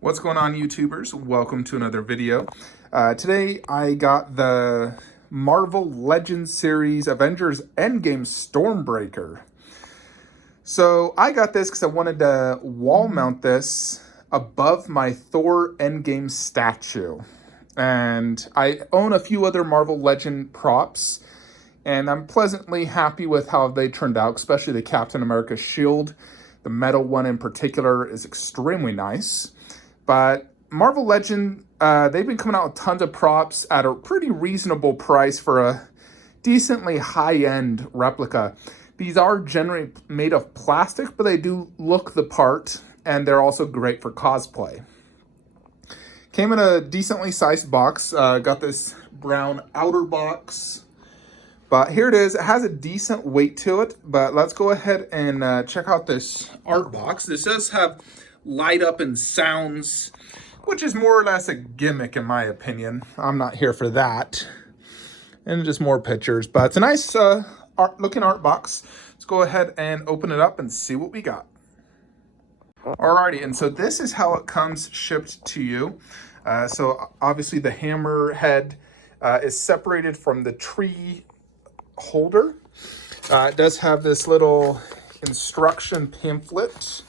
What's going on, YouTubers? Welcome to another video. Today I got the Marvel Legends series Avengers Endgame Stormbreaker. So I got this because I wanted to wall mount this above my Thor Endgame statue. And I own a few other Marvel Legend props, and I'm pleasantly happy with how they turned out, especially the Captain America shield. The metal one in particular is extremely nice. But Marvel Legend, they've been coming out with tons of props at a pretty reasonable price for a decently high-end replica. These are generally made of plastic, but they do look the part, and they're also great for cosplay. Came in a decently sized box. Got this brown outer box. But here it is. It has a decent weight to it, but let's go ahead and check out this art box. This does have light up and sounds, which is more or less a gimmick in my opinion. I'm not here for that. And just more pictures, but it's a nice looking art box. Let's go ahead and open it up and see what we got. Alrighty, and so this is how it comes shipped to you. So obviously the hammer head is separated from the tree holder. It does have this little instruction pamphlet,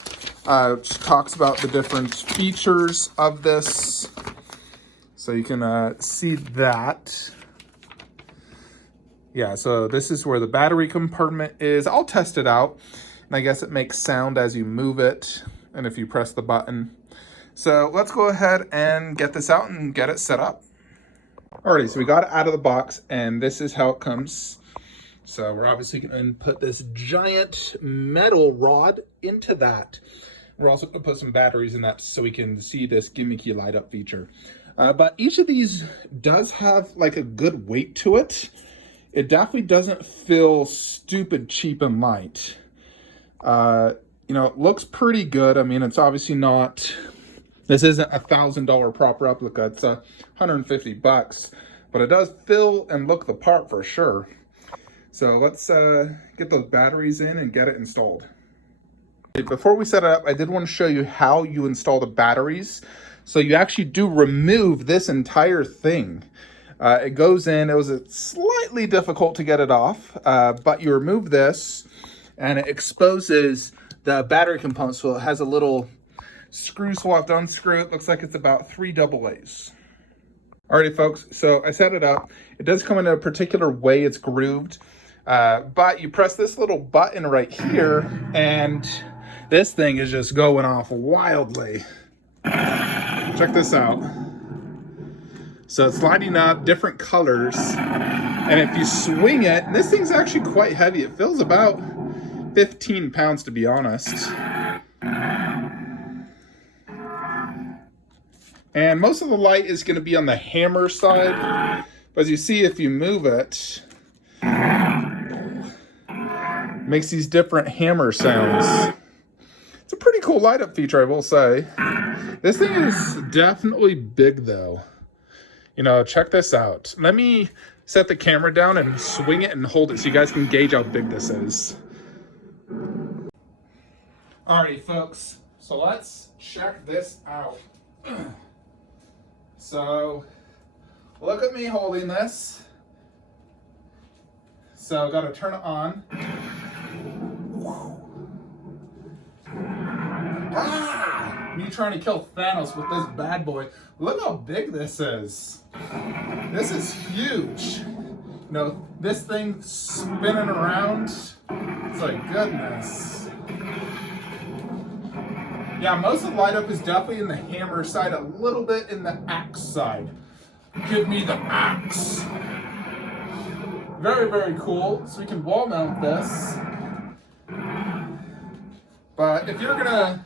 which talks about the different features of this. So you can see that. Yeah, so this is where the battery compartment is. I'll test it out, and I guess it makes sound as you move it and if you press the button. So let's go ahead and get this out and get it set up. Alrighty, so we got it out of the box, and this is how it comes. So we're obviously going to put this giant metal rod into that. We're also going to put some batteries in that so we can see this gimmicky light up feature. But each of these does have like a good weight to it. It definitely doesn't feel stupid cheap and light. You know, it looks pretty good. I mean, it's obviously not, this isn't $1,000 prop replica. It's $150, but it does feel and look the part for sure. So let's get those batteries in and get it installed. Before we set it up, I did want to show you how you install the batteries. So you actually do remove this entire thing. It goes in. It was slightly difficult to get it off, but you remove this and it exposes the battery component. So it has a little screw swap to unscrew. It looks like it's about 3 AA's. Alrighty, folks, so I set it up. It does come in a particular way. It's grooved. But you press this little button right here, and this thing is just going off wildly. Check this out. So it's lighting up different colors, and if you swing it, this thing's actually quite heavy. It feels about 15 pounds, to be honest. And most of the light is going to be on the hammer side. But as you see, if you move it, makes these different hammer sounds. It's a pretty cool light up feature, I will say. This thing is definitely big though. You know, check this out. Let me set the camera down and swing it and hold it so you guys can gauge how big this is. Alrighty, folks. So let's check this out. So look at me holding this. So got to turn it on. Ah! Me trying to kill Thanos with this bad boy. Look how big this is. This is huge. You know, this thing spinning around. It's like, goodness. Yeah, most of the light up is definitely in the hammer side, a little bit in the axe side. Give me the axe. Very, very cool. So we can wall mount this. But if you're gonna,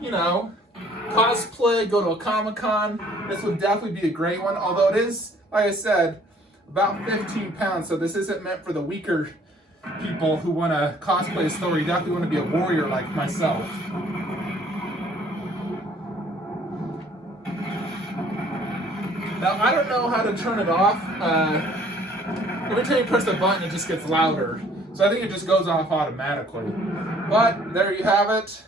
you know, cosplay, go to a Comic-Con, this would definitely be a great one. Although it is, like I said, about 15 pounds. So this isn't meant for the weaker people who want to cosplay a Thor. You definitely want to be a warrior like myself. Now, I don't know how to turn it off. Every time you press the button, it just gets louder. So I think it just goes off automatically. But there you have it.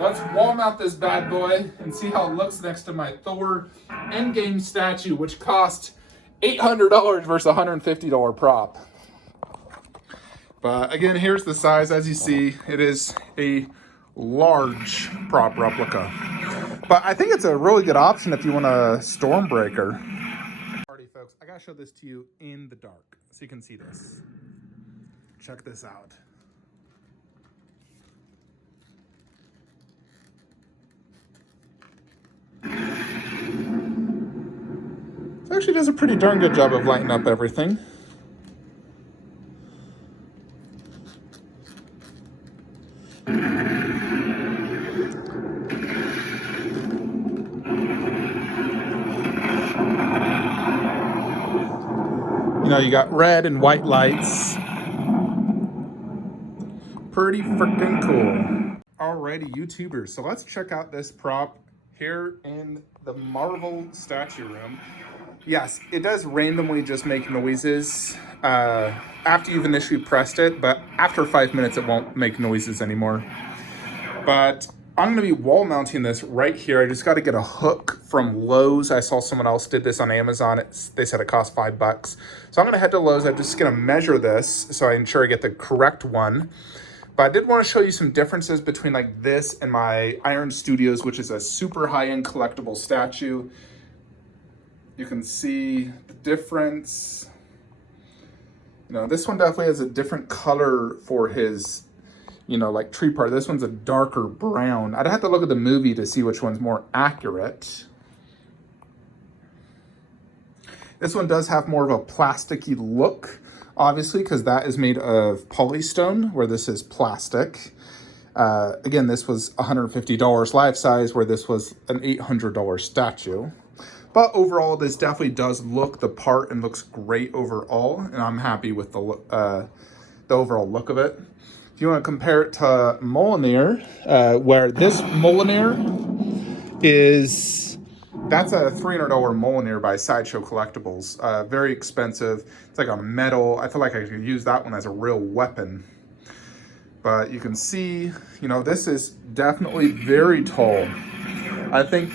let's wall mount this bad boy and see how it looks next to my Thor Endgame statue, which cost $800 versus $150 prop. But again, here's the size. As you see, it is a large prop replica. But I think it's a really good option if you want a Stormbreaker. Alrighty, folks, I gotta show this to you in the dark so you can see this. Check this out. It actually does a pretty darn good job of lighting up everything. You know, you got red and white lights. Pretty freaking cool. Alrighty, YouTubers, so let's check out this prop here in the Marvel statue room. Yes, it does randomly just make noises after you've initially pressed it, but after 5 minutes it won't make noises anymore. But I'm going to be wall mounting this right here. I just got to get a hook from Lowe's. I saw someone else did this on Amazon. They said it cost $5. So I'm going to head to Lowe's. I'm just going to measure this so I ensure I get the correct one. But I did want to show you some differences between like this and my Iron Studios, which is a super high-end collectible statue. You can see the difference. You know, this one definitely has a different color for his, you know, like tree part. This one's a darker brown. I'd have to look at the movie to see which one's more accurate. This one does have more of a plasticky look, obviously, because that is made of polystone, where this is plastic. Again, this was $150 life size, where this was an $800 statue. But overall, this definitely does look the part and looks great overall, and I'm happy with the overall look of it. If you want to compare it to Mjolnir, where this Mjolnir is, that's a $300 Mjolnir by Sideshow Collectibles. Very expensive. It's like a metal. I feel like I could use that one as a real weapon. But you can see, you know, this is definitely very tall. I think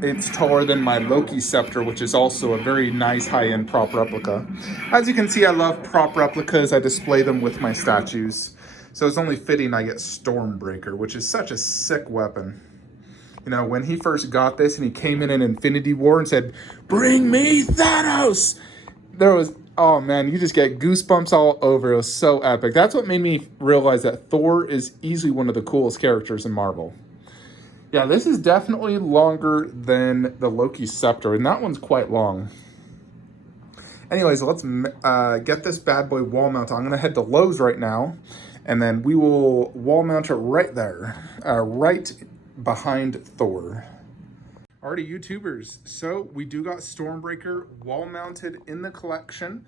it's taller than my Loki scepter, which is also a very nice high-end prop replica. As you can see, I love prop replicas. I display them with my statues. So it's only fitting I get Stormbreaker, which is such a sick weapon. You know, when he first got this and he came in Infinity War and said, "Bring me Thanos!" There was, oh man, you just get goosebumps all over. It was so epic. That's what made me realize that Thor is easily one of the coolest characters in Marvel. Yeah, this is definitely longer than the Loki scepter, and that one's quite long. Anyways, let's get this bad boy wall mounted. I'm going to head to Lowe's right now, and then we will wall mount it right there, right behind Thor. Alrighty, YouTubers, so we do got Stormbreaker wall mounted in the collection.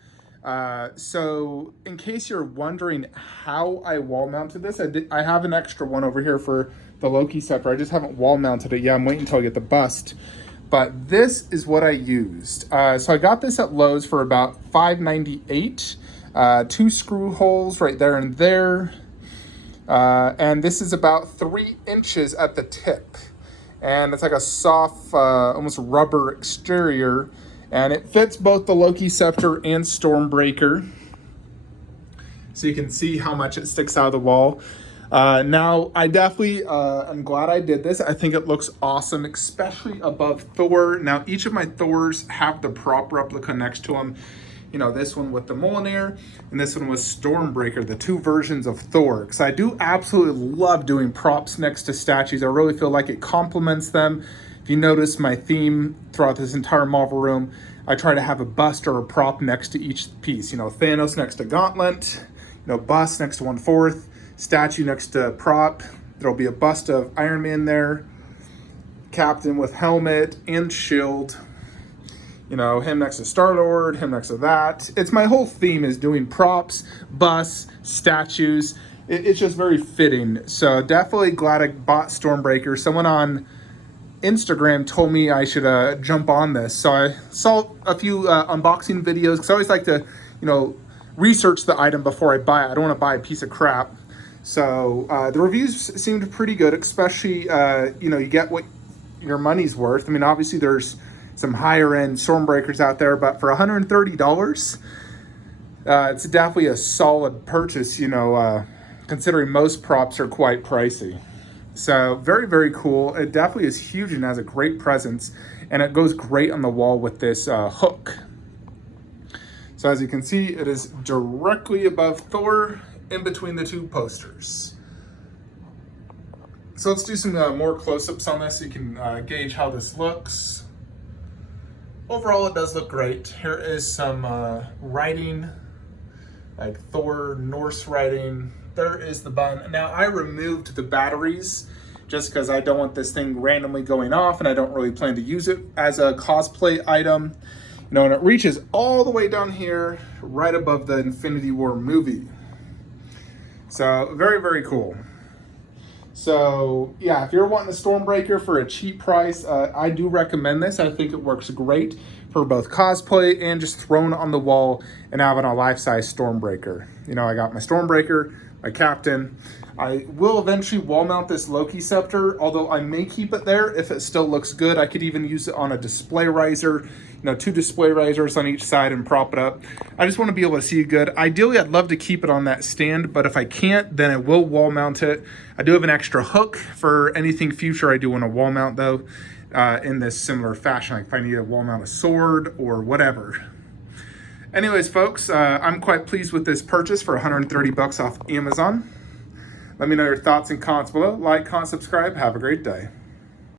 So in case you're wondering how I wall mounted this, I have an extra one over here for the Loki scepter. I just haven't wall mounted it yet. I'm waiting until I get the bust. But this is what I used. So I got this at Lowe's for about $5.98. 2 screw holes right there and there. And this is about 3 inches at the tip. And it's like a soft, almost rubber exterior. And it fits both the Loki scepter and Stormbreaker. So you can see how much it sticks out of the wall. Now, I definitely am glad I did this. I think it looks awesome, especially above Thor. Now, each of my Thors have the prop replica next to them. You know, this one with the Mjolnir and this one with Stormbreaker, the 2 versions of Thor. Because I do absolutely love doing props next to statues. I really feel like it complements them. If you notice my theme throughout this entire Marvel room, I try to have a bust or a prop next to each piece. You know, Thanos next to Gauntlet, you know, bust next to 1/4, statue next to prop. There'll be a bust of Iron Man there, Captain with helmet and shield. You know, him next to Star-Lord, him next to that. It's my whole theme is doing props, busts, statues. It's just very fitting. So definitely glad I bought Stormbreaker. Someone on Instagram told me I should jump on this. So I saw a few unboxing videos because I always like to, you know, research the item before I buy it. I don't want to buy a piece of crap. So the reviews seemed pretty good, especially, you get what your money's worth. I mean, obviously there's some higher end Stormbreakers out there, but for $130, it's definitely a solid purchase, considering most props are quite pricey. So very, very cool. It definitely is huge and has a great presence, and it goes great on the wall with this hook. So as you can see, it is directly above Thor, in between the two posters. So let's do some more close-ups on this so you can gauge how this looks. Overall, it does look great. Here is some writing, like Thor Norse writing. There is the button. Now, I removed the batteries just because I don't want this thing randomly going off, and I don't really plan to use it as a cosplay item. And it reaches all the way down here, right above the Infinity War movie. So, very, very cool. So, yeah, if you're wanting a Stormbreaker for a cheap price, I do recommend this. I think it works great for both cosplay and just thrown on the wall and having a life-size Stormbreaker. I got my Stormbreaker, my Captain. I will eventually wall mount this Loki scepter, although I may keep it there if it still looks good. I could even use it on a display riser, 2 display risers on each side and prop it up. I just want to be able to see it good. Ideally, I'd love to keep it on that stand, but if I can't, then I will wall mount it. I do have an extra hook for anything future I do want to wall mount, though, in this similar fashion, like if I need to wall mount a sword or whatever. Anyways, folks, I'm quite pleased with this purchase for $130 off Amazon. Let me know your thoughts and comments below. Like, comment, subscribe. Have a great day.